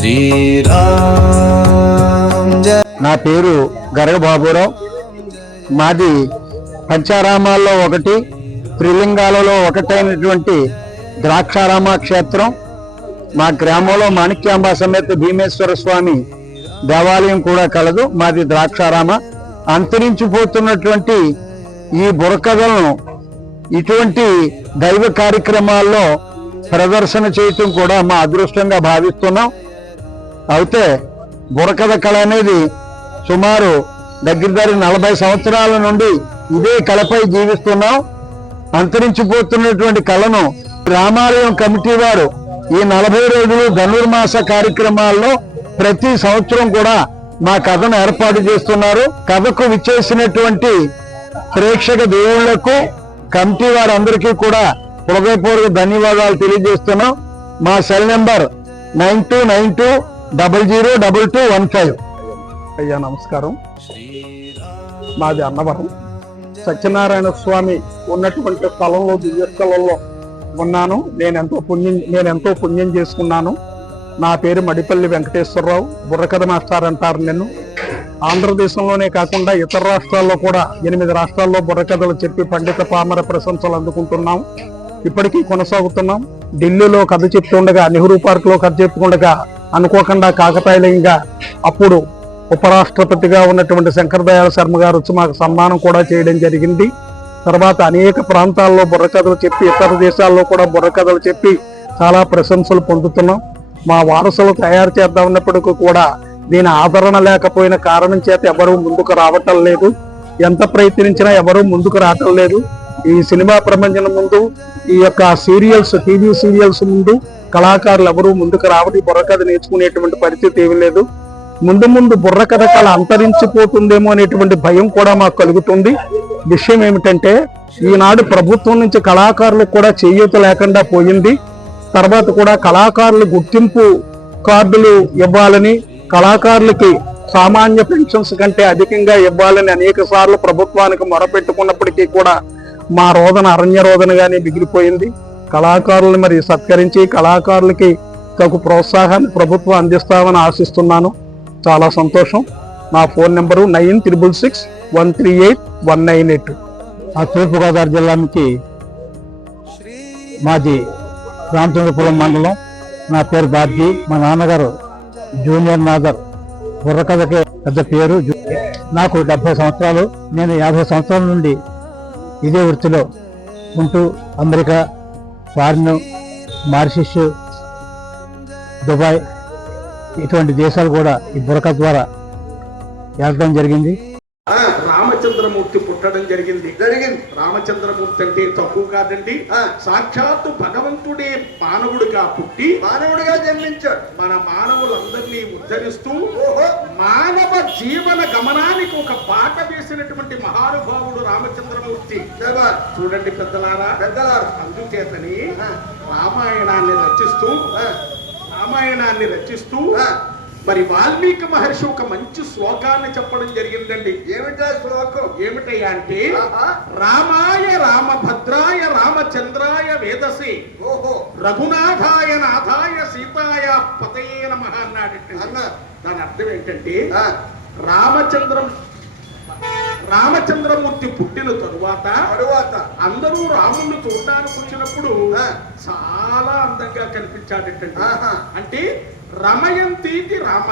శ్రీరామ్ జయ. నా పేరు గరగ బాబురావు. మాది పంచారామాల్లో ఒకటి, త్రిలింగాలలో ఒకటైనటువంటి ద్రాక్షారామ క్షేత్రం. మా గ్రామంలో మాణిక్యాంబ సమేత భీమేశ్వర స్వామి దేవాలయం కూడా కలదు. మాది ద్రాక్షారామ. అంతరించిపోతున్నటువంటి ఈ బుర్రకథలను ఇటువంటి దైవ కార్యక్రమాల్లో ప్రదర్శన చేయటం కూడా మా అదృష్టంగా భావిస్తున్నాం. అయితే బుర్రకథ కళ అనేది సుమారు దగ్గర 40 సంవత్సరాల నుండి ఇదే కళపై జీవిస్తున్నాం. అంతరించిపోతున్నటువంటి కళను రామాలయం కమిటీ వారు ఈ 40 రోజులు ధనుర్మాస కార్యక్రమాల్లో ప్రతి సంవత్సరం కూడా మా కథను ఏర్పాటు చేస్తున్నారు. కథకు విచ్చేసినటువంటి ప్రేక్షక దేవుళ్లకు కమిటీ వారందరికీ కూడా హృదయపూర్వక ధన్యవాదాలు తెలియజేస్తున్నాం. మా సెల్ నెంబర్ 9292002215. అయ్యా నమస్కారం. మాది అన్నవరం. సత్యనారాయణ స్వామి ఉన్నటువంటి స్థలంలో, దివ్యస్థలంలో ఉన్నాను. నేనెంతో పుణ్యం చేసుకున్నాను. నా పేరు మడిపల్లి వెంకటేశ్వరరావు. బుర్రకథ మాస్టర్ అంటారు నన్ను. ఆంధ్రదేశంలోనే కాకుండా ఇతర రాష్ట్రాల్లో కూడా 8 రాష్ట్రాల్లో బుర్రకథలు చెప్పి పండిత పామర ప్రశంసలు అందుకుంటున్నాం. ఇప్పటికీ కొనసాగుతున్నాం. ఢిల్లీలో కథ చెప్తుండగా, నెహ్రూ పార్క్ లో కథ చెప్పుకుండగా అనుకోకుండా కాకతాళీయంగా అప్పుడు ఉపరాష్ట్రపతిగా ఉన్నటువంటి శంకర్ దయాళ్ శర్మ గారు వచ్చి మాకు సన్మానం కూడా చేయడం జరిగింది. తర్వాత అనేక ప్రాంతాల్లో బుర్రకథలు చెప్పి, ఇతర దేశాల్లో కూడా బుర్రకథలు చెప్పి చాలా ప్రశంసలు పొందుతున్నాం. మా వారసులు తయారు చేద్దామన్నప్పటికీ కూడా దీని ఆదరణ లేకపోయిన కారణం చేత ఎవరూ ముందుకు రావటం లేదు. ఎంత ప్రయత్నించినా ఎవరూ ముందుకు రావటం లేదు. ఈ సినిమా ప్రపంచం ముందు, ఈ యొక్క సీరియల్స్, టీవీ సీరియల్స్ ముందు కళాకారులు ఎవరూ ముందుకు రావడం, బుర్రకథ నేర్చుకునేటువంటి పరిస్థితి ఏమీ లేదు. ముందు బుర్రకథ కళ అంతరించిపోతుందేమో అనేటువంటి భయం కూడా మాకు కలుగుతుంది. విషయం ఏమిటంటే, ఈనాడు ప్రభుత్వం నుంచి కళాకారులకు కూడా చేయూత లేకుండా పోయింది. తర్వాత కూడా కళాకారులు గుర్తింపు కార్డులు ఇవ్వాలని, కళాకారులకి సామాన్య పెన్షన్స్ కంటే అధికంగా ఇవ్వాలని అనేక సార్లు ప్రభుత్వానికి మొరపెట్టుకున్నప్పటికీ కూడా మా రోదన అరణ్య రోదనగానే మిగిలిపోయింది. కళాకారులను మరి సత్కరించి కళాకారులకి తగు ప్రోత్సాహాన్ని ప్రభుత్వం అందిస్తామని ఆశిస్తున్నాను. చాలా సంతోషం. నా ఫోన్ నెంబరు 9661381982. ఆ తూర్పుగోదావరి జిల్లా నుంచి మాది రామచంద్రపురం మండలం. నా పేరు బాబ్జీ. మా నాన్నగారు జూనియర్ నాదర్. బుర్రకథకే పెద్ద పేరు. నాకు 70 సంవత్సరాలు. నేను 50 సంవత్సరాల నుండి ఇదే వృత్తిలో ఉంటూ అమెరికా, ఫారిన్, మారిషస్, దుబాయ్ ఇటువంటి దేశాలు కూడా ఈ బుర్రకథ ద్వారా వెళ్ళడం జరిగింది. రామచంద్రమూర్తి పుట్టడం జరిగింది. రామచంద్రమూర్తి అంటే తక్కువ కాదండి. సాక్షాత్తు భగవంతుడే మానవుడిగా పుట్టి, మానవుడిగా జన్మించాడు. మన మానవులందరినీ ఉద్ధరిస్తూ మానవ జీవన గమనానికి ఒక బాట వేసినటువంటి మహానుభావుడు రామచంద్రమూర్తి. చూడండి పెద్దలారా, అందుచేతని రామాయణాన్ని రచిస్తూ మరి వాల్మీకి మహర్షి ఒక మంచి శ్లోకాన్ని చెప్పడం జరిగిందండి. ఏమిటా శ్లోకం? ఏమిటయ్యా అంటే, రామాయ రామభద్రాయ రామచంద్రాయ వేదసి రఘునాథాయ నాథాయ సీతాయ పతయే నమః అన్నాడంటే. దాని అర్థం ఏంటంటే, రామచంద్రమూర్తి పుట్టిన తరువాత అందరూ రాముణ్ణి చూడడానికి వచ్చినప్పుడు చాలా అందంగా కనిపించాడటండి. అంటే రమయంతీతి రామ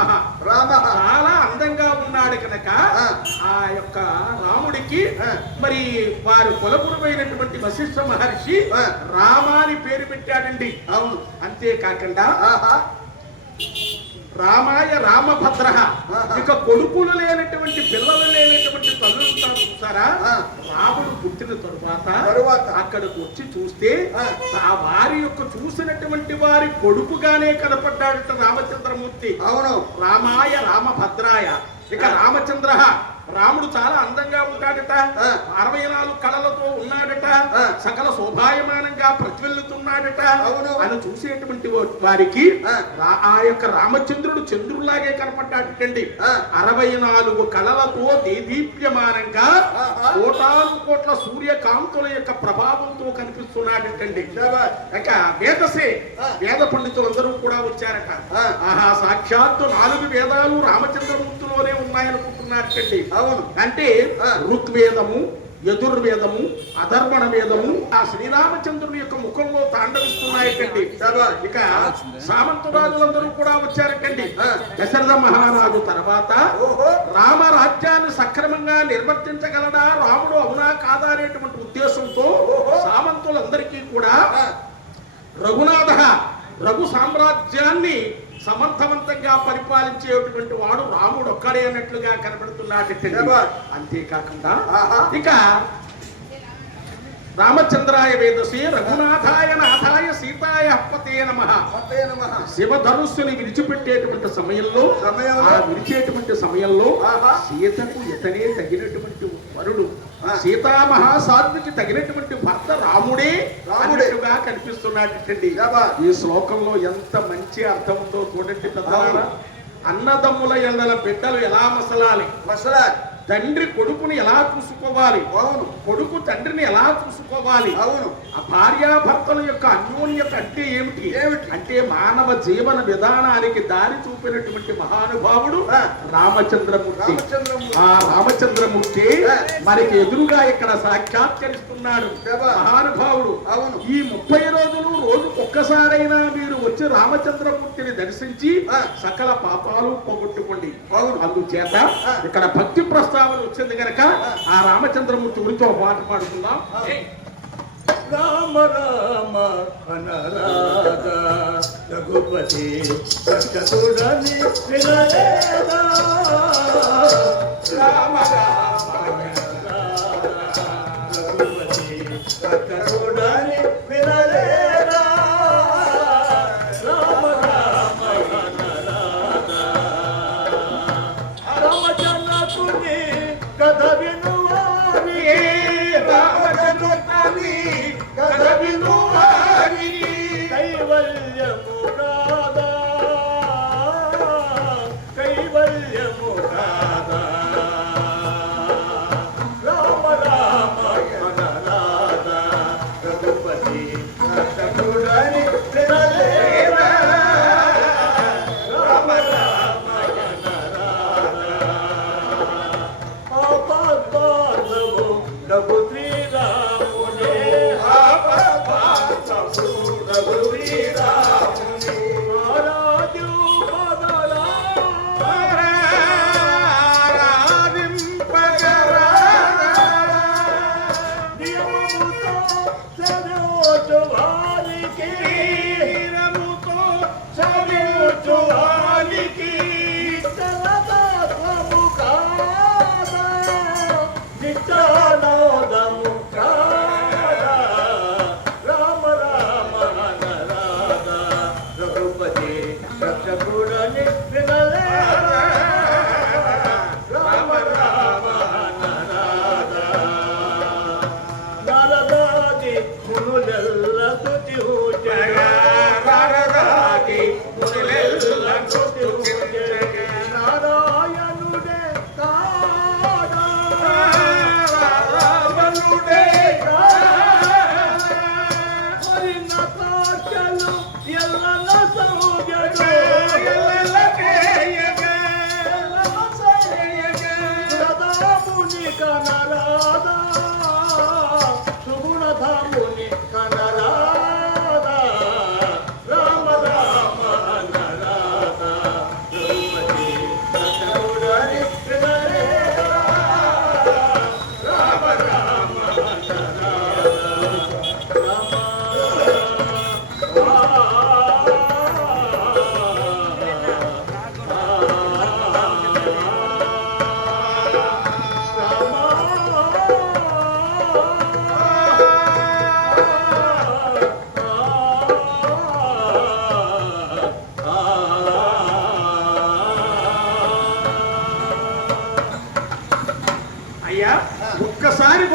చాలా అందంగా ఉన్నాడు కనుక ఆ యొక్క రాముడికి మరి వారు కులపురమైనటువంటి వశిష్ఠ మహర్షి రామాని పేరు పెట్టాడండి. అవును. అంతేకాకుండా రామాయ రామభద్ర, ఇక కొడుకులు లేనటువంటి, పిల్లలు లేనటువంటి తల్లులు చూసారా, రాముడు పుట్టిన తరువాత అక్కడికి వచ్చి చూస్తే ఆ వారి యొక్క చూసినటువంటి వారి కొడుకుగానే కనపడ్డాడట రామచంద్రమూర్తి. అవును. రామాయ రామభద్రాయ, ఇక రామచంద్ర రాముడు చాలా అందంగా ఉంటాడట, 64 కళలతో ఉన్నాడట, సకల శోభాయమానంగా ప్రజ్వల్లుతున్నాడట అని చూసేటువంటి వారికి ఆ యొక్క రామచంద్రుడు చంద్రులాగే కనపడ్డాటండి. 64 కళలతో దేదీప్యమానంగా కోటాను కోట్ల సూర్యకాంతుల యొక్క ప్రభావంతో కనిపిస్తున్నాడటండి. ఇక వేద పండితులందరూ కూడా వచ్చారట. ఆహా, సాక్షాత్తు 4 వేదాలు రామచంద్రమూర్తిలోనే ఉన్నాయనుకుంటున్నారటండి. అవును, అంటే ఋగ్వేదము, యజుర్వేదము, అధర్వణ వేదము ఆ శ్రీరామచంద్రుని యొక్క ముఖంలో తాండవిస్తున్నాయటండి. ఇక సామంతరాజులందరూ కూడా వచ్చారటండి. దశరథ మహారాజు తర్వాత రామరాజ్యాన్ని సక్రమంగా నిర్వర్తించగలడా రాముడు, అవునా కాదా అనేటువంటి ఉద్దేశంతో సామంతులందరికీ కూడా రఘు సామ్రాజ్యాన్ని సమర్థవంతంగా పరిపాలించేటువంటి వాడు రాముడు ఒక్కడే అన్నట్లుగా కనబడుతున్నాడు. అంతేకాకుండా ఇక రామచంద్రాయ వేదసే రఘునాథాయ నాథాయ సీతాయ పతే నమః. శివధనుస్సుని విడిచిపెట్టేటువంటి సమయంలో విడిచేటువంటి సమయంలో సీతకు ఇతనే తగినటువంటి వరుడు, సీతామహాసాధ్వికి తగినటువంటి భర్త రాముడే రాముడుగా కనిపిస్తున్నాడండి. ఈ శ్లోకంలో ఎంత మంచి అర్థం ఉందో చూడండి పెద్దవాళ్ళ. అన్నదమ్ముల ఎల్లల బిడ్డలు ఎలా మసలాలి, తండ్రి కొడుకుని ఎలా చూసుకోవాలి, కొడుకు తండ్రిని ఎలా చూసుకోవాలి, ఆ భార్యాభర్తల యొక్క అన్యోన్యత అంటే ఏమిటి అంటే మానవ జీవన విధానానికి దారి చూపినటువంటి మహానుభావుడు రామచంద్రమూర్తి. ఆ రామచంద్రమూర్తి మనకి ఎదురుగా ఇక్కడ సాక్షాత్కరిస్తున్నాడు మహానుభావుడు. ఈ 30 రోజులు రోజుకు ఒక్కసారైనా మీరు వచ్చి రామచంద్రమూర్తిని దర్శించి సకల పాపాలు పోగొట్టుకోండి. అందుచేత ఇక్కడ భక్తి ప్రస్థానం వచ్చింది కనుక ఆ రామచంద్రమూర్తి గురించి ఒక పాట పాడుకుందాం. రామ రామ అనరాధ రఘుపతి సకతుడని వినలేదా, రామ రామ అనరాధ రఘుపతి సకతుడని వినలేదా, రామ రామ అనరాధ రామచంద్రుని కథ వినువారి, రామచంద్రుని కథ వినువారి కైవల్యము కాదా, కైవల్యము కాదా, రామ రామ అనరాధ రఘుపతి సకతుడని వినలేదా, రామ రామ అనరాధ ఆపద్బాంధవు రఘు శ్రీరామునే, ఆపద్బాంధవు రఘు శ్రీరామునే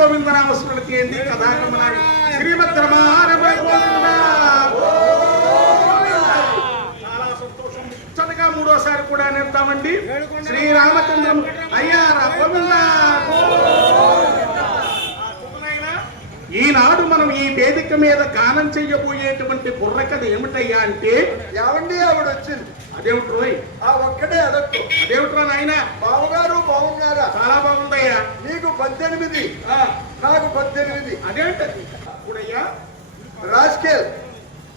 గోవింద నామస్మృతి ఏంది కథాకమనాయి శ్రీమద్ రమారమణ గోవింద. చాలా సంతోషం. ముచ్చటగా మూడోసారి కూడా నేర్తామండి. శ్రీరామచంద్రం అయ్యా గోవింద. ఈనాడు మనం ఈ వేదిక మీద గానం చెయ్యబోయేటువంటి బుర్రకథ ఏమిటయ్యా అంటే, ఏమండి ఆవిడ వచ్చింది. అదేమిటి రోయ్? ఆ ఒక్కటే అదొక్క. అదేమిట్రా నాయన? బావగారు బాగున్నారా? చాలా బాగుందయ్యా. నీకు 18, నాకు 18. అదేంటది అప్పుడయ్యా? రాస్కెల్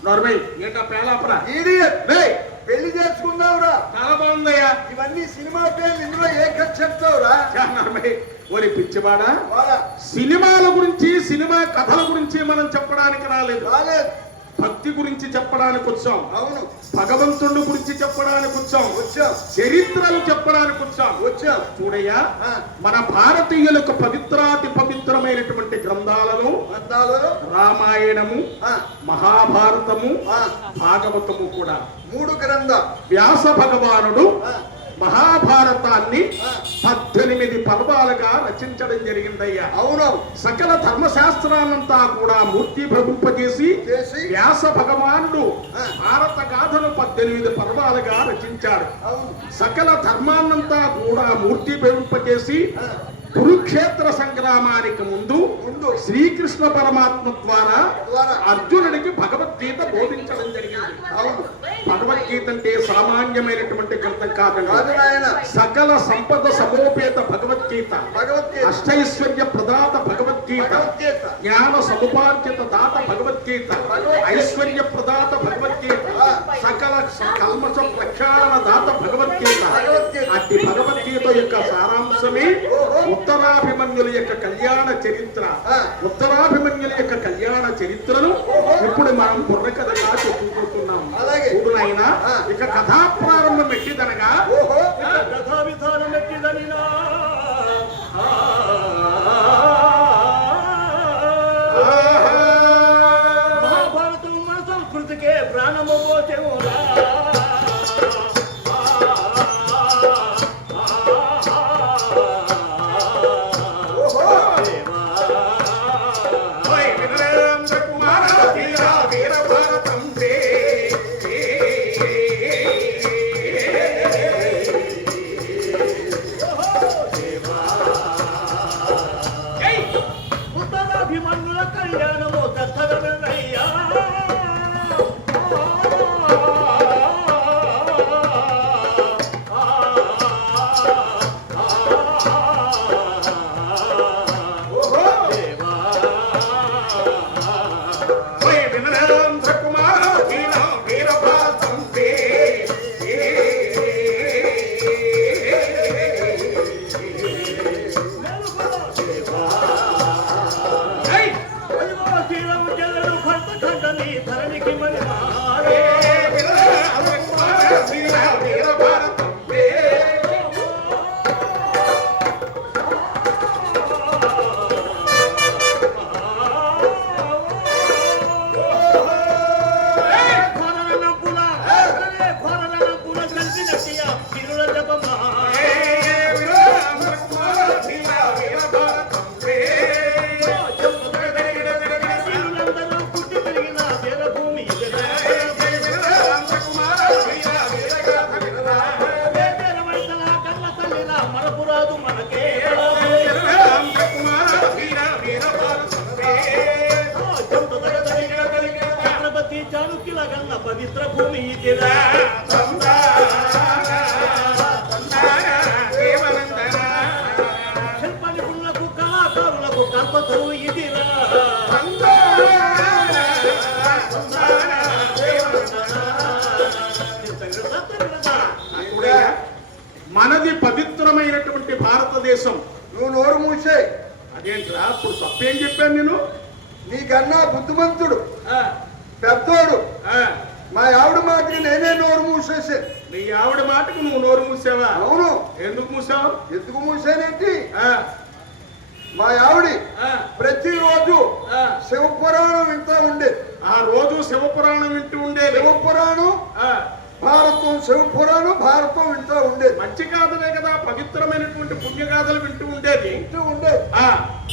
నోర్మై ఏంటా పేలాపరా? ఈడియట్. రేయ్, పెళ్లి చేసుకుందావురా. చాలా బాగుందయ్యా. ఇవన్నీ సినిమా పేర్లు, ఇందులో ఏ ఖర్చు చెప్తావురా? నోర్మై ఓరి పిచ్చివాడా, వాళ్ళ సినిమాల గురించి సినిమా కథల గురించి మనం చెప్పడానికి రాలేదు. రాలేదు. భక్తి గురించి చెప్పడానికి వచ్చాం. అవును, భగవంతుడి గురించి చెప్పడానికి వచ్చాం. వచ్చాం చరిత్రలు చెప్పడానికి వచ్చాం. వచ్చాం. చూడయ్యా, ఆ. మన భారతీయులకు పవిత్రాతి పవిత్రమైనటువంటి గ్రంథాలను అందాలు. రామాయణము, ఆ, మహాభారతము, ఆ, భాగవతము కూడా. 3 గ్రంథాలు. వ్యాస భగవానుడు ఆ, మహాభారతాన్ని ఆ. 18 పర్వాలుగా రచించడం జరిగిందయ్యా. అవును. సకల ధర్మశాస్త్రాలంతా కూడా మూర్తి ప్రభుత్వజేసి చేసి వ్యాస భగవానుడు ఆ. భారత గాథను 18 పర్వాలుగా రచించాడు. అవును. సకల ధర్మాన్నంతా కూడా మూర్తి ప్రభుత్వజేసి ఆ, కురుక్షేత్ర సంగ్రామానికి ముందు ముందు శ్రీకృష్ణ పరమాత్మ ద్వారా ద్వారా అర్జునుడికి భగవద్గీత బోధించడం జరిగింది. అవును. భగవద్గీత అంటే సామాన్యమైనటువంటి గ్రంథం కాదండి. కాదు నాయన. సకల సంపద సమోపేత భగవద్గీత, భగవద్గీత. అష్టైశ్వర్య ప్రదాత భగవద్గీత, భగవద్గీత. జ్ఞాన సముపార్జిత దాత భగవద్గీత, ఐశ్వర్య ప్రదాత భగవద్గీత, సకల కల్మష ప్రక్షాళన దాత భగవద్గీత. భగవద్గీత. అట్టి భగవద్గీత యొక్క సారాంశమే ఉత్తరాభిమన్యుల యొక్క కళ్యాణ చరిత్ర. ఉత్తరాభిమన్యుల యొక్క కళ్యాణ చరిత్రను ఇప్పుడు మనం బుర్రకథగా చెప్పుకుంటున్నాం. అలాగే. చూడు నాయనా, ఇక కథా ప్రారంభం ఎట్టిదనగా, ఓహో. కథా విధానం ఎట్టిదనినా మహాభారతం మన సంస్కృతికే ప్రాణము పోతేవురా. ఓయ్ వినరేంద్ర కుమార వీర వీర భారతం రే. ఏయ్, ఉత్తరాభిమన్యుల కళ్యాణము దత్తగమనయ్యా. ఓయ్ వినరేంద్ర కుమార వీర వీర భారతం రే. ఏయ్, అదిగో శ్రీరామ జల్లుడు భర్త ఖండని ధరణికి మరి మారే. వినరేంద్ర కుమార వీర వీర భారతం రే. వినరేంద్ర కుమార వీర వీర భారతం రే. వినరేంద్ర కుమార వీర వీర గాథ వినరా. మనపురాదు మనకే వినరేంద్ర కుమార వీర వీర భారతం రే. చక్రవర్తి చాణుక్యుల గన్న పవిత్ర భూమి ఇదిరా. శిల్ప నిపుణులకు కళాకారులకు కల్పతరు ఇదిరా. మనది పవిత్రమైనటువంటి భారతదేశం. నువ్వు నోరు మూసే. అదేంట్రా ఇప్పుడు తప్పేం చెప్పాను నేను? నీకన్నా బుద్ధిమంతుడు ఆ, పెద్దోడు ఆ, మా ఆవిడ మాటకి నేనే నోరు మూసేసే. నీ ఆవిడ మాటకు నువ్వు నోరు మూసావా? అవును. ఎందుకు మూసావు? ఎందుకు మూసేనేంటి? ఆ, మా ఆవిడి ఆ, ప్రతిరోజు ఆ. శివపురాణం వింటా ఉండేది. ఆ రోజు శివపురాణం వింటూ ఉండేది. శివపురాణం ఆ, భారతం, శివపురాణం భారతం వింటా ఉండేది. మంచి గాథలే కదా, పవిత్రమైనటువంటి పుణ్యగాథలు వింటూ ఉండేది. వింటూ ఉండేది. ఆ,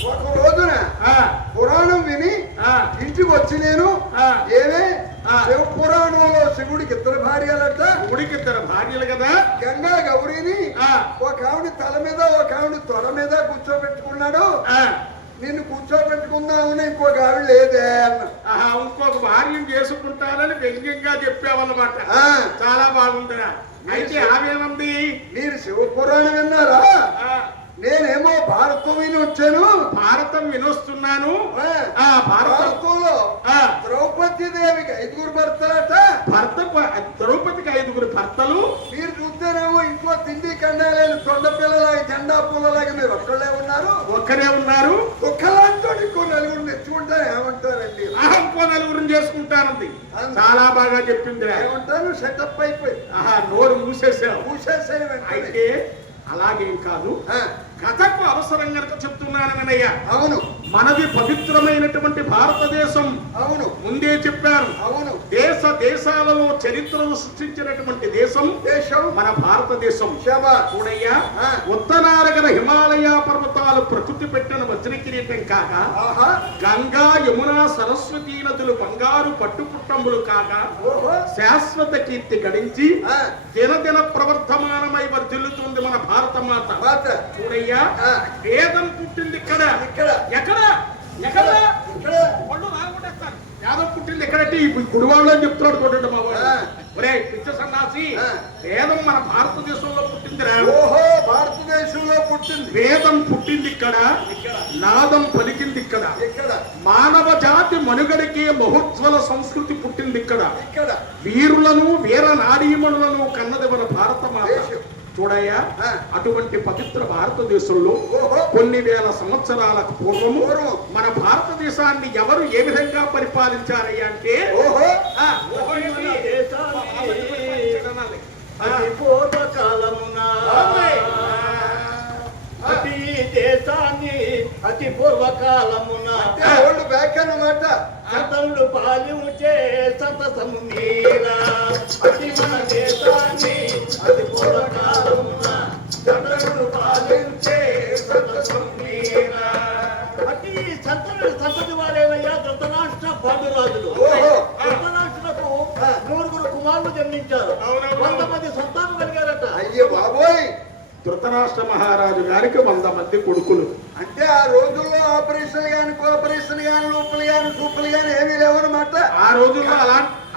ఒక రోజున ఆ, పురాణం విని ఆ, ఇంటికి వచ్చి నేను ఆ. ఏమే ఆ. శివ పురాణంలో శివుడికి ఇద్దరు భార్యలట, గుడికి ఇద్దరు భార్యలు కదా. గంగా గౌరీని ఆ. ఒక ఆవిడ తల మీద ఒక ఆవిడ తొడ మీద కూర్చోబెట్టుకున్నాడు. ఆ, నిన్ను కూర్చోబెట్టుకుందామని ఇంకొక ఆవిడ లేదే అన్న. ఆహా, ఇంకొక భార్యం చేసుకుంటానని వ్యంగ్యంగా చెప్పావన్నమాట. ఆ. చాలా బాగుందిరా. అయితే ఆవేమంది? మీరు శివ పురాణం విన్నారా? ఆ, నేనేమో భారతం విని వచ్చాను. భారతం వినొస్తున్నాను. ఆ. ఆ, భారతం. భారతంలో ఆ, ద్రౌపది దేవికి 5 భర్తలట. ద్రౌపదికి 5 భర్తలు. మీరు చూస్తేనేమో ఇంట్లో తిండి కండాలేని తొండ పిల్లలాగా జెండా పూలలాగా మీరు ఒక్కళ్ళే ఉన్నారు. ఒక్కరే ఉన్నారు. ఒక్కలాంటి ఇంకో 4 తెచ్చుకుంటే ఏమంటారండి? ఇంకో 4 చేసుకుంటానంది. చాలా బాగా చెప్పిందిరా. ఏమంటారు? సెటప్ అయిపోయి ఆహా, నోరు మూసేసావు. మూసేసాయి వెంటనే. అయితే అలాగేం కాదు, ఆ, కథకు అవసరం కనుక చెప్తున్నాను వినయ్య. అవును మనది పవిత్రమైనటువంటి భారతదేశం. అవును ముందే చెప్పారు, అవును. దేశాలలో చరిత్రను సృష్టించినటువంటి దేశం దేశం మన భారతదేశం. శబాష్. చూడయ్యా, ఆ. ఉత్తరారగన హిమాలయ పర్వతాలు ప్రకృతి పెట్టిన వజ్ర కిరీటం కాక, ఆహా. గంగా యమున సరస్వతీ నదులు బంగారు పట్టుపుట్టములు కాక, ఓహో. శాశ్వత కీర్తి గడించి ఆ, దినదిన ప్రవర్ధమానమై వర్ధిల్లుతుంది మన భారత మాత. మాట. చూడయ్యా, ఆ. వేదం పుట్టింది ఇక్కడ. ఇక్కడ ఎక్కడ ఎక్కడ ఇక్కడ వాళ్ళు రాగొట్టేస్తారు. వేదం పుట్టింది ఎక్కడంటే ఇప్పుడు గుడివాళ్ళు అని చెప్తున్నాడు చూడండి మా వాడు. ఆ. ఒరే పిచ్చ సన్నాసి, ఆ. వేదం మన భారతదేశంలో పుట్టిందిరా. ఓహో, భారతదేశంలో పుట్టింది. వేదం పుట్టింది ఇక్కడ, నాదం పలికింది ఇక్కడ. ఇక్కడ మానవ జాతి మనుగడకి మహోజ్వల సంస్కృతి పుట్టింది ఇక్కడ. ఇక్కడ వీరులను వీర నారీమణులను కన్నది మన భారత మాత. దేశం. చూడయ్యా, ఆ. అటువంటి పవిత్ర భారతదేశంలో ఓహో. కొన్ని వేల సంవత్సరాలకు పూర్వము పూర్వం. మన భారతదేశాన్ని ఎవరు ఏ విధంగా పరిపాలించారయ్యా అంటే, ఓహో. ఆ, మన దేశాన్ని ఆ, అతి పూర్వకాలమున అవునే. అతి దేశాన్ని అతి పూర్వకాలమున అంటే ఓల్డ్ బ్యాక్ అన్నమాట. సంతనుడు పాలించే సంతసము మీరా. అతి మన దేశాన్ని అతి పూర్వకాలమున సంతనుడు పాలించే సంతసము మీరా. అతి సంతతి వారేనయ్యా ధృతరాష్ట్ర పాండురాజులు. ఓహో. ధృతరాష్ట్రకు 9 కుమారులు జన్మించారు. అవునవును. 100 మంది సంతానం కలిగారట. అయ్యే బాబోయ్. ధృతరాష్ట్ర మహారాజు గారికి 100 మంది కొడుకులు. అంటే ఆ రోజుల్లో ఆపరేషన్ గాని కోఆపరేషన్ గాని లోపలు గాని సూపులు గాని ఏమీ లేవన్నమాట. ఆ రోజుల్లో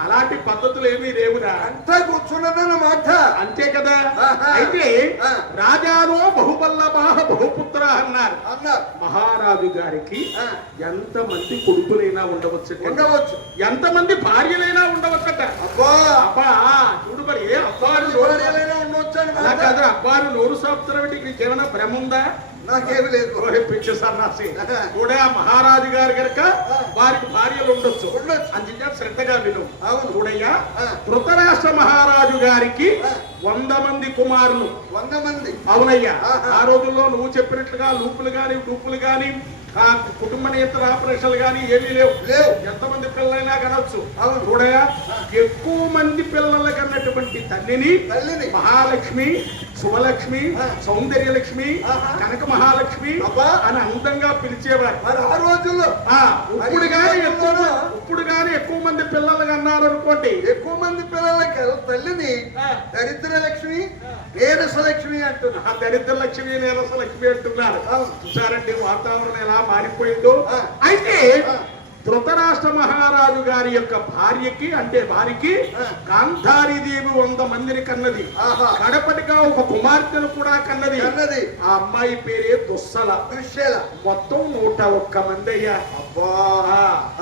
అలాంటి పద్ధతులు ఏమీ లేవురా. అంతా కూర్చున్నదన్నమాట. అంతే కదా. ఆహా. అయితే ఆ. రాజానో బహుబల్లభాహ బహుపుత్ర అన్నారు. అన్నారు. మహారాజు గారికి ఆ. ఎంత మంది కొడుకులైనా ఉండవచ్చు, ఉండవచ్చు. ఎంత మంది భార్యలైనా ఉండవచ్చట. అబ్బా. అబ్బా, చూడు మరి, అబ్బారు భార్యలైనా ఉండవచ్చు అలా అన్నమాట. కాదు, అబ్బారు నోరు సాపుతారు. నీకేమైనా భ్రమ ఉందా? నాకేమి లేదు. ఓరే పిచ్చి సన్నాసి, కూడా మహారాజు గారు గనక వారికి భార్యలు ఉండొచ్చు. ఉండొచ్చు. అందుకే శ్రద్ధగా విను. అవును. చూడయ్యా, ఆ. ధృతరాష్ట్ర మహారాజు గారికి ఆ. 100 మంది కుమారులు. 100 మంది. అవునయ్యా. ఆహా. ఆ రోజుల్లో నువ్వు చెప్పినట్లుగా లూపులు గాని డూపులు గాని ఆ కుటుంబ నియంత్రణ ఆపరేషన్లు గాని ఏమీ లేవు. లేవు. ఎంతమంది పిల్లలైనా కనొచ్చు. అవును. చూడయా, ఎక్కువ మంది పిల్లలు కన్నటువంటి తల్లిని తల్లిని మహాలక్ష్మి, శుభలక్ష్మి, ఆ. సౌందర్యలక్ష్మి, ఆహా. కనక మహాలక్ష్మి అబ్బా. అని అందంగా పిలిచేవారు. మరి ఆ రోజుల్లో ఆ, ఇప్పుడు గాని మరి ఎక్కువ ఈ ఇప్పుడు గాని ఎక్కువ మంది పిల్లలు అన్నారు అనుకోండి, ఎక్కువ మంది పిల్లలకి తల్లిని ఆ. దరిద్ర లక్ష్మి, నీరస లక్ష్మి అంటున్నారు. ఆ దరిద్ర లక్ష్మి నీరస లక్ష్మి అంటున్నారు. అవును. చూసారండి వాతావరణం ఎలా మారిపోయిందో. ఆ. అయితే ఆ. ధృతరాష్ట్ర మహారాజు గారి యొక్క భార్యకి అంటే వారికి ఆ. గాంధారీదేవి 100 మందిని కన్నది. ఆహా. కడపటిగా ఒక కుమార్తెను కూడా కన్నది. కన్నది. ఆ అమ్మాయి పేరే దుస్సల. దుశ్శల. మొత్తం 101 మంది అయ్యా. అబ్బా.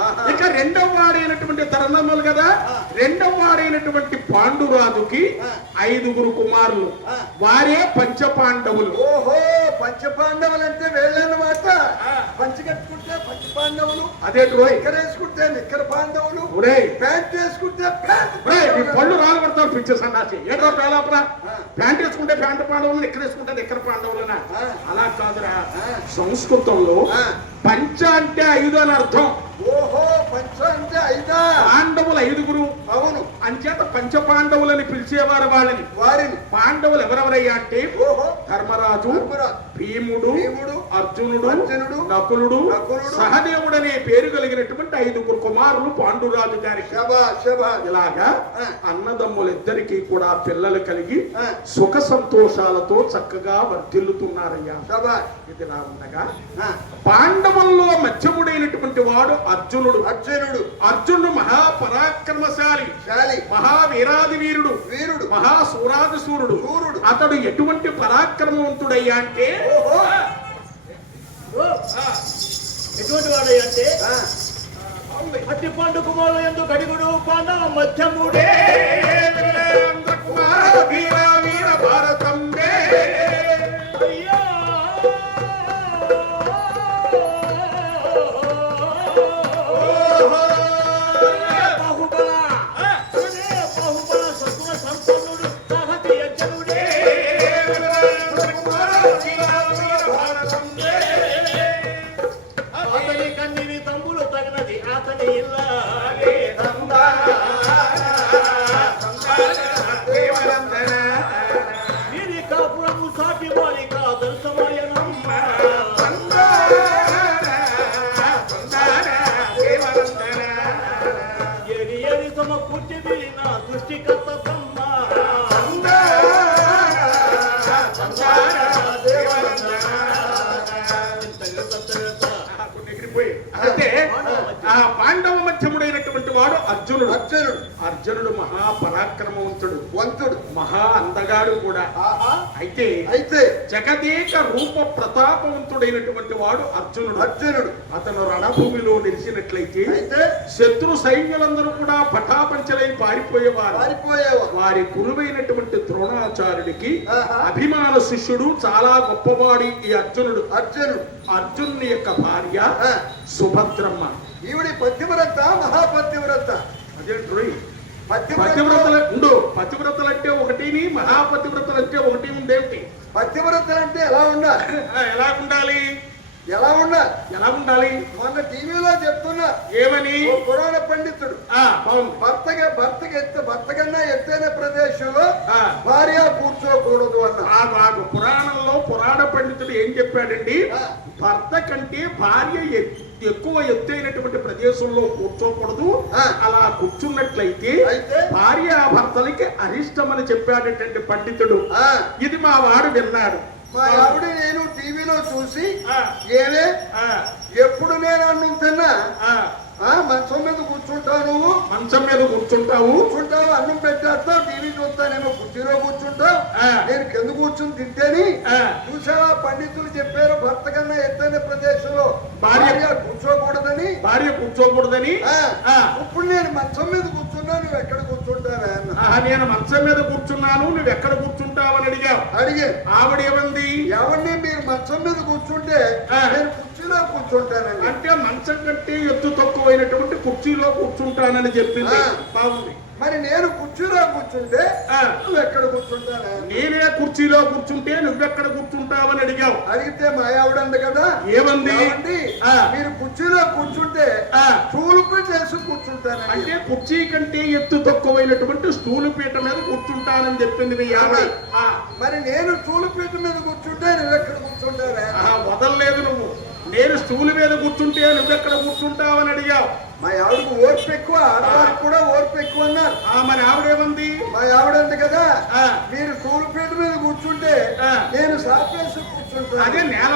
ఆహా. ఇక రెండవ వాడైనటువంటి తరుణములు కదా, ఆ. రెండవ వాడైనటువంటి పాండురాజుకి ఆ. 5 కుమారులు. ఆ. వారే పంచపాండవులు. ఓహో, పంచపాండవులు అంటే వేళ్ళన్నమాట. ఆ. పంచి కట్టుకుంటే పంచ పాండవులు, అదే రోయ్. నిక్కర వేసుకుంటే నిక్కర పాండవులు, ఒరేయ్, ప్యాంట్ వేసుకుంటే ప్యాంట్ ఒరేయ్, నీ పాండవులు. పళ్ళు రాలు పడతావు పిచ్చే సన్నాసి. ఏదో పేలాపరా, ఆ. ప్యాంట్ వేసుకుంటే ప్యాంటు పాండవులు, నిక్కర వేసుకుంటే నిక్కర పాండవులనా? ఆ. అలా కాదురా. ఆ. సంస్కృతంలో ఆ. పంచ అంటే 5 అని అర్థం. ఓహో, పంచ అంటే 5. పాండవులు 5. అవును. అంచేత పంచ పాండవులని పిలిచేవారు వాళ్ళని. వారిని. పాండవులు ఎవరెవరయ్యా అంటే ఓహో, ధర్మరాజు, ధర్మరాజు, భీముడు భీముడు, అర్జునుడు అర్జునుడు, నకులుడు నకులుడు, సహదేవుడు అనే పేరు కలిగినటువంటి 5 కుమారులు పాండురాజు గారికి. శభాష్, శభాష్. ఇలాగా అన్నదమ్ములిద్దరికీ కూడా పిల్లలు కలిగి ఆ. సుఖ సంతోషాలతో చక్కగా వర్ధిల్లుతున్నారయ్యా. శభాష్. ఇదిలా ఉండగా ఆ, పాండవుల్లో మధ్యముడైనటువంటి వాడు అర్జునుడు. అర్జునుడు అర్జునుడు మహాపరాక్రమశాలి, శాలి, మహావీరాది వీరుడు, వీరుడు, మహాసూరాది సూర్యుడు. సూర్యుడు. అతడు ఎటువంటి పరాక్రమవంతుడయ్యా అంటే ఓహో. ఎటువంటి వాడయ్య అంటే ఆ, అట్టి పండు కుమారులు ఎందుకు గడిగుడు పాండవ మధ్యముడే వీరేంద్ర కుమార వీర వీర భారతంబే. అయ్యా. బాహుబల బాహుబల సత్తుల సంపన్నుడు సాహసి యజ్ఞుడే వీరేంద్ర కుమార వీర వీర భారతంబే. అతని కన్నిని తమ్ములు తగినది అతని ఇల్లాలే వీరి కాపురము సాటి వారి కాదర్శమయనమ్మ ఏరి ఏరి సమకూర్చిది నా సృష్టికర్త సమ్మ అయితే ఆ పాండవ మధ్యముడైనటువంటి వాడు అర్జునుడు. అర్జునుడు అర్జునుడు మహాపరాక్రమవంతుడు, వంతుడు, మహా అందగాడు కూడా. ఆహా. అయితే అయితే జగదేక రూప ప్రతాపవంతుడైనటువంటి వాడు అర్జునుడు. అర్జునుడు అతను రణభూమిలో నిలిచినట్లయితే అయితే శత్రు సైన్యులందరూ కూడా పటాపంచలై పారిపోయేవారు. పారిపోయేవా వారి గురువైనటువంటి ద్రోణాచార్యుడికి ఆహా. అభిమాన శిష్యుడు, చాలా గొప్పవాడి ఈ అర్జునుడు. అర్జునుడు అర్జునుని యొక్క భార్య ఆ. సుభద్రమ్మ. ఈవిడి పతివ్రత మహాపతివ్రత అదేంటి పతివ్రత పతివ్రతలు ఉండు. పతివ్రతలు అంటే ఒకటిని, మహాపతివ్రతలు అంటే ఒకటి ఉందేమిటి? పతివ్రత అంటే ఎలా ఉండాలి ఎలా ఉండాలి? ఎలా ఉండాలి ఎలా ఉండాలి? మొన్న టీవీలో చెప్తున్నా ఏమని? ఓ పురాణ పండితుడు బాగుంది. భర్త కన్నా ఎత్తైన ప్రదేశంలో ఆ. భార్య కూర్చోకూడదు అన్న ఆగు. పురాణంలో పురాణ పండితుడు ఏం చెప్పాడండి? ఆ. భర్త కంటే భార్య ఎక్కువ ఎత్తైనటువంటి ప్రదేశంలో కూర్చోకూడదు. ఆ. అలా కూర్చున్నట్లయితే అయితే? భార్య భర్తలకి అరిష్టమని చెప్పాడటండి పండితుడు. ఆ. ఇది మా వాడు విన్నాడు. మా ఆవిడ నేను టీవీలో చూసి ఆ. ఏవే ఆ. ఎప్పుడు నేను అన్నం తిన్నా ఆ. మంచం మీద కూర్చుంటావు నువ్వు మంచం మీద కూర్చుంటావు. కూర్చుంటావు అన్నం పెట్టేస్తావు టీవీ చూస్తానేమో కుర్చీలో కూర్చుంటావు ఆ. నేను కింద కూర్చుని తింటేని ఆ. చూసావా పండితులు చెప్పారు భర్త కన్నా ఎత్తైన ప్రదేశంలో భార్య కూర్చోకూడదని భార్య కూర్చోకూడదని. ఆ. ఆ. ఇప్పుడు నేను మంచం మీద కూర్చున్నా నువ్వు ఎక్కడ కూర్చుంటావా అన్న నేను మంచం మీద కూర్చున్నాను, నువ్వు ఎక్కడ కూర్చుంటావని అడిగావు. అడిగే ఆవిడేమంది? ఎవరిని మీరు మంచం మీద కూర్చుంటే ఆ. నేను కుర్చీలో కూర్చుంటానండి అంటే మంచం కంటే ఎత్తు తక్కువైనటువంటి కుర్చీలో కూర్చుంటానని చెప్పింది. ఆ. బాగుంది. మరి నేను కుర్చీలో కూర్చుంటే ఆ. నువ్వు ఎక్కడ కూర్చుంటానా నేనే కుర్చీలో కూర్చుంటే నువ్వెక్కడ కూర్చుంటావని అడిగావు. అడిగితే మా ఆవిడ కదా ఏమంది? ఏమండి? ఆ. మీరు కుర్చీలో కూర్చుంటే ఆ. స్టూలు చేసి కూర్చుంటానండి అంటే కుర్చీ కంటే ఎత్తు తక్కువైనటువంటి స్టూలు పీట మీద కూర్చుంటానని చెప్పింది మీ ఆవిడ. ఆ. మరి నేను స్టూలు పీట మీద కూర్చుంటే నువ్వు ఎక్కడ కూర్చుంటావా వదలలేదు నువ్వు. నేను స్టూలు మీద కూర్చుంటే నువ్వెక్కడ కూర్చుంటావని అడిగావు. మా ఆవిడకు ఓర్పు ఎక్కువ ఆడవారికి కూడా ఓర్పు ఎక్కువ అన్నారు మరి ఆవిడేమంది? మా ఆవిడ అంది కదా ఆ. మీరు స్టూలు పీట మీద కూర్చుంటే ఆ. నేను సాపేసి కూర్చుంటాను అదే నేల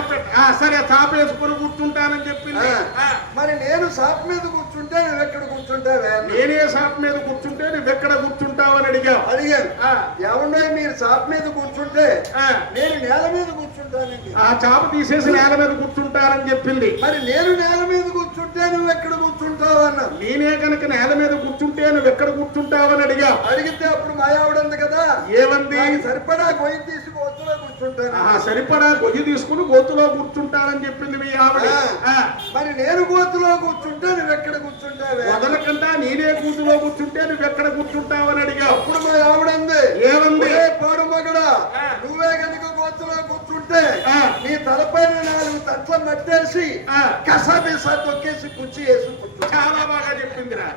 సరే చాపేసుకుని కూర్చుంటానని చెప్పింది. ఆ. మరి నేను సాప్ మీద కూర్చుంటే నువ్వు ఎక్కడ కూర్చుంటావా నేనే సాప్ మీద కూర్చుంటే నువ్వెక్కడ కూర్చుంటావని అడిగావు. అడిగాను ఆ. ఏమన్నా మీరు సాప్ మీద కూర్చుంటే ఆ. నేను నేల మీద కూర్చుంటానండి ఆ చాప తీసేసి నేల మీద కూర్చుంటానని చెప్పింది. మరి నేను నేల మీద కూర్చుంటే నువ్వు ఎక్కడ కూర్చుంటావు అన్నారు నేనే కనుక నేల మీద కూర్చుంటే నువ్వెక్కడ కూర్చుంటావని అడిగావు. అడిగితే అప్పుడు మా ఆవిడ ఉంది కదా ఏమంది? నాకు సరిపడా గొయ్యి తీసి గొంతులో కూర్చుంటాను సరిపడా గొయ్యి తీసుకుని గోతులో కూర్చుంటానని చెప్పింది మీ ఆవిడ. ఆ. మరి నేను గోతులో కూర్చుంటే నువ్వు ఎక్కడ కూర్చుంటావే వదలకుండా నేనే గూతులో కూర్చుంటే నువ్వెక్కడ కూర్చుంటావని అడిగావు. అప్పుడు మా ఆవిడ ఉంది ఏమంది? పాడు మగడా ఆ. నువ్వే కనుక గోతులో కూర్చుంటే ఆ. నీ తలపైన 4 తట్ల మట్టేసి ఆ. కసబిసా తొక్కేసి కుర్చీ వేసి కూర్చుంటా చాలా బాగా చెప్పిందిరా.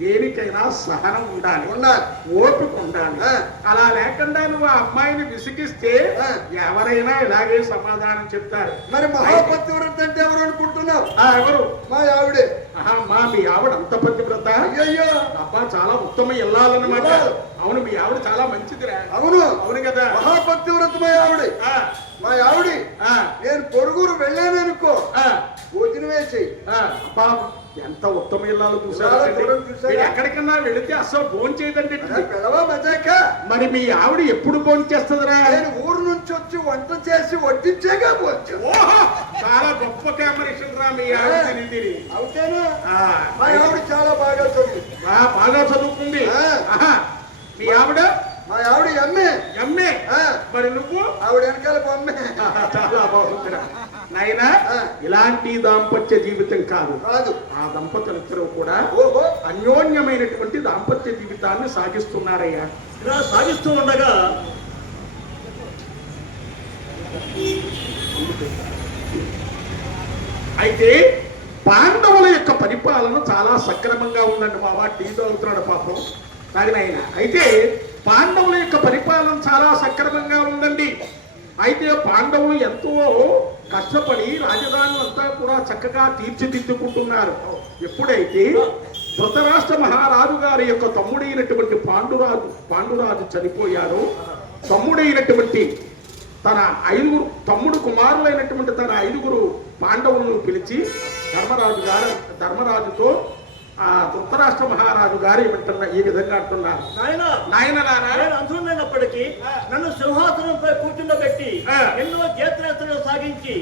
దేనికైనా సహనం ఉండాలి, ఓపిక ఉండాలి. అలా లేకుండా నువ్వు ఆ అమ్మాయిని విసిగిస్తే ఎవరైనా ఇలాగే సమాధానం చెప్తారు. మరి మహాపతివ్రత అంటే ఎవరు అనుకుంటున్నావు? ఎవరు? మా ఆవిడే. మీ ఆవిడ అంత పతివ్రత? అయ్యో అబ్బా, చాలా ఉత్తమ ఇల్లాలన్నమాట. అవును, మీ ఆవిడ చాలా మంచిదిరా. అవును అవును కదా, మహాపతివ్రత మా ఆవిడే. మా ఆవిడ నేను పొరుగురు వెళ్ళాననుకో భోజనం వేసి ఎంత ఉత్తమ ఇల్లాలు చూసారు. ఎక్కడికన్నా వెళితే అసలు భోజనం చేయదండి. మరి మీ ఆవిడ ఎప్పుడు భోజనం చేస్తుందిరా? నేను ఊరు నుంచి వచ్చి వంట చేసి వడ్డించేగా భోజనం. చాలా గొప్ప కాంబినేషన్ రా మీ ఆవిడ. అవుతేనా? మా ఆవిడ చాలా బాగా చదువుతుంది. బాగా చదువుకుంది. మీ ఆవిడ? మా ఆవిడ ఎమ్మె. ఎమ్మె? మరి నువ్వు? ఆవిడ వెనకాల బొమ్మే. చాలా బాగుందిరా నాయనా. ఇలాంటి దాంపత్య జీవితం కాదు. ఆ దంపతులిద్దరూ కూడా అన్యోన్యమైనటువంటి దాంపత్య జీవితాన్ని సాగిస్తున్నారయ్యా. ఇలా సాగిస్తూ ఉండగా అయితే పాండవుల యొక్క పరిపాలన చాలా సక్రమంగా ఉందండి. మా వాడు టీ తాగుతున్నాడు పాపం తాగినాయన. అయితే పాండవుల యొక్క పరిపాలన చాలా సక్రమంగా ఉందండి. అయితే పాండవులు ఎంతో కష్టపడి రాజధాని అంతా కూడా చక్కగా తీర్చిదిద్దుకుంటున్నారు. ఎప్పుడైతే ధృతరాష్ట్ర మహారాజు గారి యొక్క తమ్ముడైనటువంటి పాండురాజు చనిపోయాడో, తమ్ముడైనటువంటి తన తమ్ముడు కుమారులైనటువంటి తన 5 పాండవులను పిలిచి ధర్మరాజుతో ఆ ధృతరాష్ట్ర మహారాజు గారు ఏమంటున్నా ఈ విధంగా అంటున్నారు. అంతున్నప్పటికీ నన్ను సింహాసనంపై కూర్చుండబెట్టి ఎన్నో చేతులు సాగించి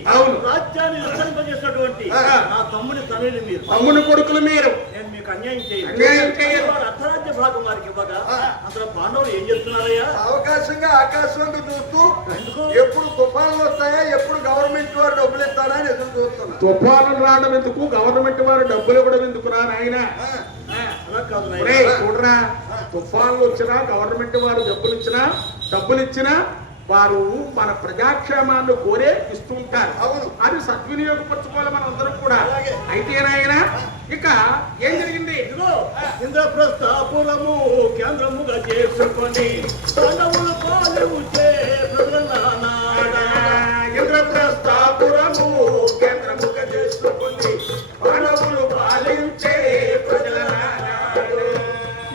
రాజ్యాన్ని విస్తరింపజేసినటువంటి నా తమ్ముని తల్లిని మీరు, తమ్ముని కొడుకులు మీరు, నేను మీకు అన్యాయం చేయను. అర్ధరాజ్య భాగం వారికి ఇవ్వగా అసలు పాండవులు ఏం చెప్తున్నారయ్యా? అవకాశంగా ఆకాశంగా చూస్తూ ఎప్పుడు తుఫాన్లు వస్తాయా, ఎప్పుడు గవర్నమెంట్ వారు డబ్బులు ఇస్తారా అని ఎదురు చూస్తున్నారు. తుఫాన్లు రావడం ఎందుకు, గవర్నమెంట్ వారు డబ్బులు ఇవ్వడం ఎందుకు రా నాయన? చూడరా, తుఫాన్లు వచ్చినా గవర్నమెంట్ వారు డబ్బులు ఇచ్చినా వారు మన ప్రజాక్షేమాన్ని కోరే ఇస్తూ ఉంటారు. అది సద్వినియోగపరచుకోవాలి మనం అందరం కూడా. అయితే నాయన ఇక ఏం జరిగింది? ఇంద్రప్రస్థాపురము కేంద్రముగా చేసుకొని పాండవులు పాలించే ఇంద్రప్రస్థాపురము కేంద్రముగా చేసుకొని పాండవులు పాలించే ప్రజల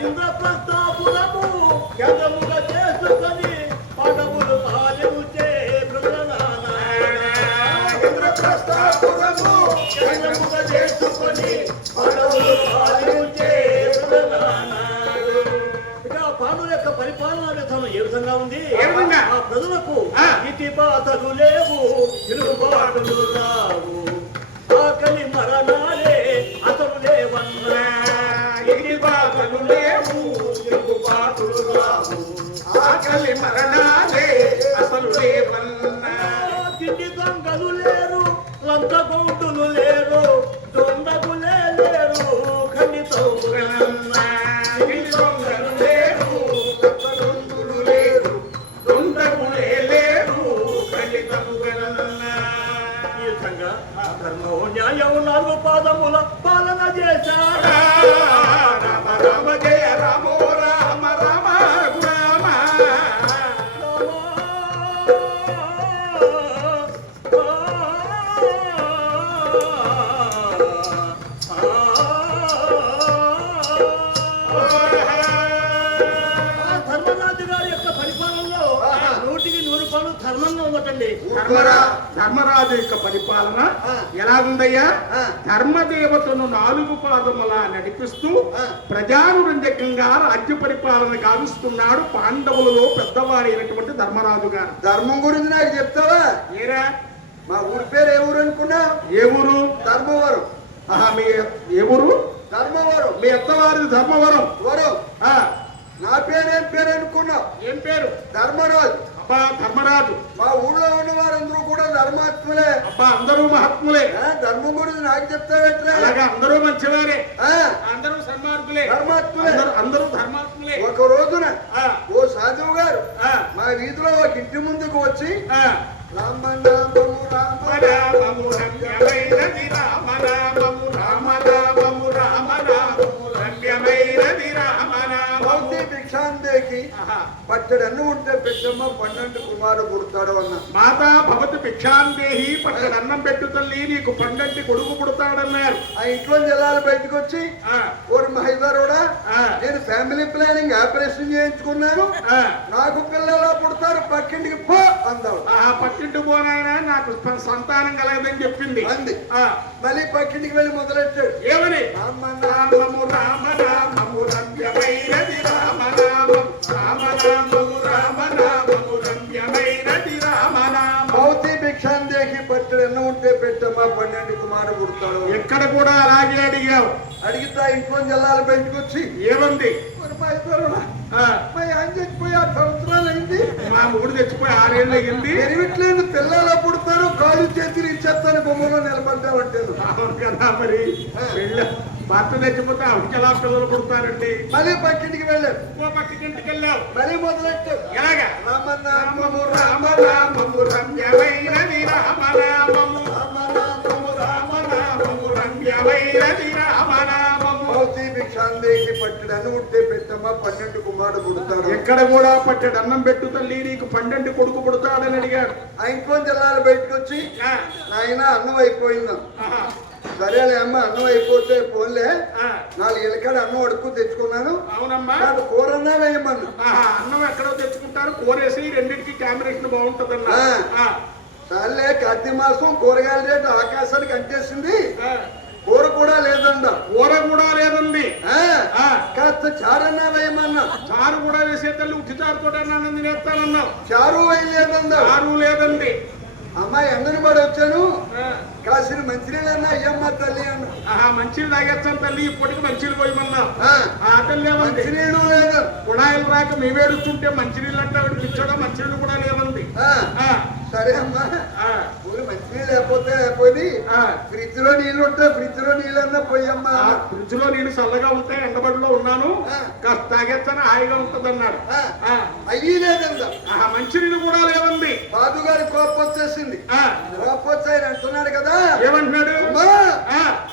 ఇంద్రప్రస్థాపురము కేంద్రముగా చేసుకొని పాండవులు పాలించే ప్రజల ఇంద్రప్రస్థాపురము కేంద్రముగా చేసుకొని పాండవులు పాలించే ప్రజల ఇక పాండవుల యొక్క పరిపాలనా విధానం ఏ విధంగా ఉంది? ఆ ప్రజలకు ఇతిబాధలు లేవు, తిరుగుబాటులు రావు, ఆకలి మరణాలే అతను లేవన్నా. ఇతిబాధలు లేవు, తిరుగుబాటులు రావు, ఆకలి మరణాలే అసలు లేవన్నా. తిండి దొంగలు లేరు, లంచగొంటులు లేరు, దొండగులే లేరు, ఖండితవుగలన్నా. తిండి దొంగలు లేరు, లంచగొంటులు లేరు, దొండగులే లేరు, ఖండితవుగలన్నా. ఈ విధంగా ధర్మం న్యాయం 4 పాదముల పాలన చేశారా. రామ రామ జయ రామో రామ రామ రామ ధర్మరాజు గారి యొక్క పరిపాలనలో 100కి 100 ధర్మంగా ఉందటండి. ధర్మరాజు యొక్క పరిపాలన ఎలాగుందయ్యా? ధర్మదేవతను 4 పాదములా నడిపిస్తూ ప్రజానురంజకంగా రాజ్య పరిపాలన గావిస్తున్నాడు పాండవులలో పెద్దవాడైనటువంటి ధర్మరాజు గారు. ధర్మం గురించి నాకు చెప్తావా? ఏరా, మా ఊరి పేరు ఏ ఊరు అనుకున్నా? ఏ ఊరు? ధర్మవరం. మీ ఏ ఊరు? ధర్మవరం. మీ అత్తవారిది ధర్మవరం. వరం. నా పేరేం పేరు అనుకున్నావు? ఏం పేరు? ధర్మరాజు. అబ్బా, ధర్మరాజు. మా ఊళ్ళో ఉన్న వారందరూ కూడా ధర్మాత్ములే. అబ్బా, అందరూ మహాత్ములే. ధర్మం గురించి నాకు చెప్తావేట్లే? అలాగా అందరూ మంచివారే, అందరూ సన్మార్గులే, ధర్మాత్ములే, అందరూ ధర్మాత్ములే. ఒక రోజున ఓ సాధువు గారు మా వీధిలో ఒక ఇంటి ముందుకు వచ్చి రామనామము రామనామము రమ్యమైనది, రామనామము రామనామము రామనామము రమ్యమైన పట్టడి అన్నం ఉంటే పెట్టమ్మ 12 కుమారుడు పుడతాడు అన్న. మాతా భవతి భిక్షాందేహి, పట్టడి అన్నం పెట్టు తల్లి నీకు 12 కొడుకు పుడతాడన్నారు. ఆ ఇంట్లో జిల్లాలు బయటకు వచ్చి ఓరి మహిళారోడా నేను ఫ్యామిలీ ప్లానింగ్ ఆపరేషన్ చేయించుకున్నాను, నాకు పిల్లలు పుడతారు పక్కింటికి పో అందాడు. పక్కింటి పోనాయన నాకు సంతానం కలగదని చెప్పింది అంది. మళ్ళీ పక్కింటికి వెళ్ళి మొదలెట్టాడు. ఏమని? రామ రామము రామ రామము రమ్యమైనది రామనామం, రామనామము రామనామము రమ్యమైనది రామనామం. భౌతి భిక్షాందేహి పట్టడి అన్నం ఉంటే పెట్టమ్మా 12 కుమారుడు పుడతాడు. ఎక్కడ కూడా అలాగే అడిగావు. అడిగితే ఇంట్లో జిల్లాలు బయటకు వచ్చి ఏమంది? మా ఆయన చచ్చిపోయి 6 సంవత్సరాలు అయింది, మా ఊరు తెచ్చిపోయి 6 ఏళ్ళు అయింది, ఎరివిట్లేదు పిల్లలు పుడతారు కాళ్ళు చేతులు ఇచ్చేస్తాను బొమ్మలో నిలబడ్డామంటే. అవును కదా మరి, భర్త తెచ్చిపోతే ఆవిడకి ఎలా పిల్లలు పుడతారండి. మళ్ళీ పక్కింటికి వెళ్ళాడు. పక్కింటికి వెళ్ళావు. మళ్ళీ మొదలెట్టాడు. ఎలాగా? రామనామము రామనామము రమ్యమైనది రామనామము, రామనామము రామనామము రమ్యమైనది రామనామము. భౌతి భిక్షాందేహి పట్టడి అన్నం ఉంటే పెట్టమ్మా 12 కుమారుడు పుడతాడు. ఎక్కడ కూడా పట్టడి అన్నం పెట్టు తల్లి నీకు 12 కొడుకు పుడతాడని అడిగాడు. ఆ ఇంట్లో జిల్లాలు బయటకు వచ్చి నాయన అన్నం అయిపోయిందా, సరేలే అమ్మ అన్నం అయిపోతే పోన్లే 4 ఏళ్ళకాడ అన్నం అడుక్కు తెచ్చుకున్నాను. అవునమ్మా. నాకు కూర అన్నా వేయమన్నా. అన్నం ఎక్కడో తెచ్చుకుంటారు, కూరేసి రెండింటికి కాంబినేషన్ బాగుంటదన్నా. సర్లే కార్తీక మాసం కూరగాయల రేటు ఆకాశానికి అంటేసింది, కూర కూడా లేదన్నా. కూర కూడా లేదండి. కాస్త చారన్నా వేయమన్నా. చారు కూడా వేసే తల్లి ఉట్టి చారుతో తినేస్తానన్నావు. చారు వేయలేదన్నా. చారు లేదండి. అమ్మాయి అందరి పడి వచ్చాను, కాసిన మంచినీళ్ళన్నా అయ్యమ్మ తల్లి అన్న. మంచిలు తాగేస్తాను తల్లి, ఇప్పటికి మంచిలు పోయమన్నా. తల్లి మంచినీళ్ళు లేదు, కుళాయిలు రాక మేమేడుస్తుంటే మంచినీళ్ళు అంటే ఆవిడ పిచ్చోడా, మంచినీళ్ళు కూడా లేదండి. సరే అమ్మా మంచినీళ్ళు లేకపోతే పోయి ఫ్రిడ్జ్ లో నీళ్ళు ఉంటే ఫ్రిడ్జ్ లో నీళ్ళన్నా పోయమ్మా. ఫ్రిడ్జ్ లో నీళ్ళు చల్లగా ఉంటాయి, ఎండబడిలో ఉన్నాను, కాస్త తాగేస్తాను హాయిగా ఉంటది అన్నాడు. అయ్యి లేదందా. మంచినీళ్ళు కూడా లేవండి. బాబు గారి కోపం వచ్చేసింది. కోపం వచ్చి ఆయన అంటున్నాడు కదా. ఏమంటున్నాడు?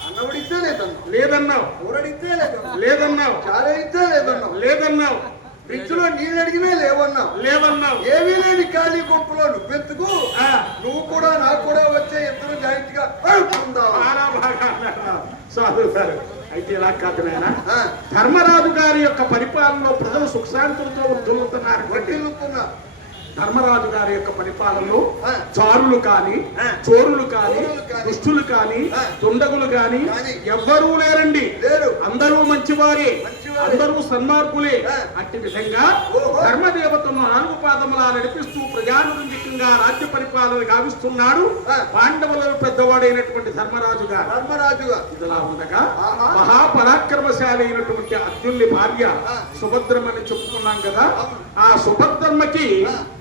అన్నవడితే లేదన్నా. లేదన్నావు. ఊరడితే లేదన్నా. లేదన్నావు. చారైతే లేదన్నావు. లేదన్నావు. ఫ్రిడ్జ్ లో నీళ్ళు అడిగినా లేవన్నావు. లేవన్నావు. ఏమీ లేని ఖాళీ గొప్పలో నువ్వెందుకు, నువ్వు కూడా నాకు కూడా వచ్చే ఇద్దరు జాయింట్ గా సార్. అయితే ఇలా కాదు నాయన, ధర్మరాజు గారి యొక్క పరిపాలనలో ప్రజలు సుఖశాంతులతో వర్ధిల్లుతున్నారు. ధర్మరాజు గారి యొక్క పరిపాలనలో చారులు కాని, చోరులు కాని, దుష్టులు కాని, దుండగులు కాని ఎవ్వరూ లేరండి. అందరూ మంచివారే, అందరూ సన్మార్గులే. అట్టి విధంగా ధర్మదేవతను 4 పాదములా నడిపిస్తూ ప్రజానురంజికంగా రాజ్య పరిపాలన గావిస్తున్నాడు పాండవుల పెద్దవాడైనటువంటి ధర్మరాజు గారు. ఇదిలా ఉండగా మహాపరాక్రమశాలి అయినటువంటి అర్జునుని భార్య సుభద్రమని చెప్పుకున్నాం కదా. ఆ సుభద్రమ్మకి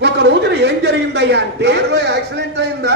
ఒక రోజున ఏం జరిగిందయ్యా అంటే యాక్సిడెంట్ అయిందా.